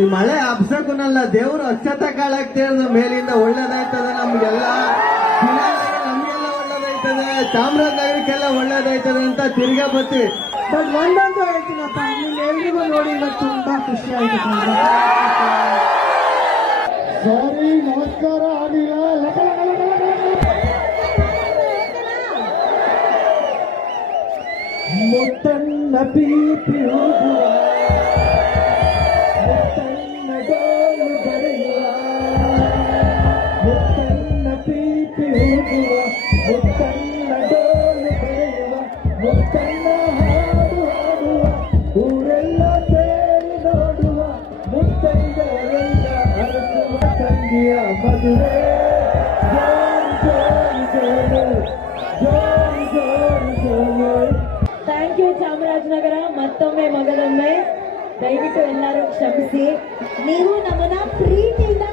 ಈ ಮಳೆ ಹಬ್ಸಕ್ಕೂನಲ್ಲ ದೇವ್ರು ಅಚ್ಚತ ಕಾಳಾಗ್ತಿರೋದು ಮೇಲಿಂದ ಒಳ್ಳೇದಾಯ್ತದ ನಮ್ಗೆಲ್ಲ ನಮ್ಗೆಲ್ಲ ಒಳ್ಳೇದಾಯ್ತದೆ, ಚಾಮರಾಜನಗರಕ್ಕೆಲ್ಲ ಒಳ್ಳೇದಾಯ್ತದೆ ಅಂತ ತಿರ್ಗಾ ಬರ್ತೀವಿ. ಬಟ್ ಒಂದಂತೂ ಹೇಳ್ತೀನಪ್ಪ, ನೀನ್ ಎಲ್ರಿಗೂ ನೋಡಿ ಇವತ್ತು ತುಂಬಾ ಖುಷಿ ಆಯ್ತು. ಸಾರಿ, ನಮಸ್ಕಾರ ಆಗಿಲ್ಲ. ಮುತ್ತನ್ನ ಪೀಪಿ ಹೋಗುವ, ಮುತ್ತನ್ನ ಡೋಲು ಬರೆಯುವ, ಮುತ್ತನ್ನ ಪೀಪಿ ಹೋಗುವ, ಮುತ್ತನ್ನ ಡೋಲು ಬರೆಯುವ, ಮುತ್ತನ್ನ ಹಾಡು ಹಾಡುವ, ಊರೆಲ್ಲ ಸೇರಿ ನೋಡುವ, ಮುತ್ತೈದರೆಲ್ಲ ಅರಸುವ ತಂಗಿಯ ಮದುವೆ. Thank you Chamarajanagar. ಮತ್ತೊಮ್ಮೆ ಮಗದೊಮ್ಮೆ ದಯವಿಟ್ಟು ಎಲ್ಲರೂ ಕ್ಷಮಿಸಿ. ನೀವು ನಮ್ಮನ್ನ ಪ್ರೀತಿಯಿಂದ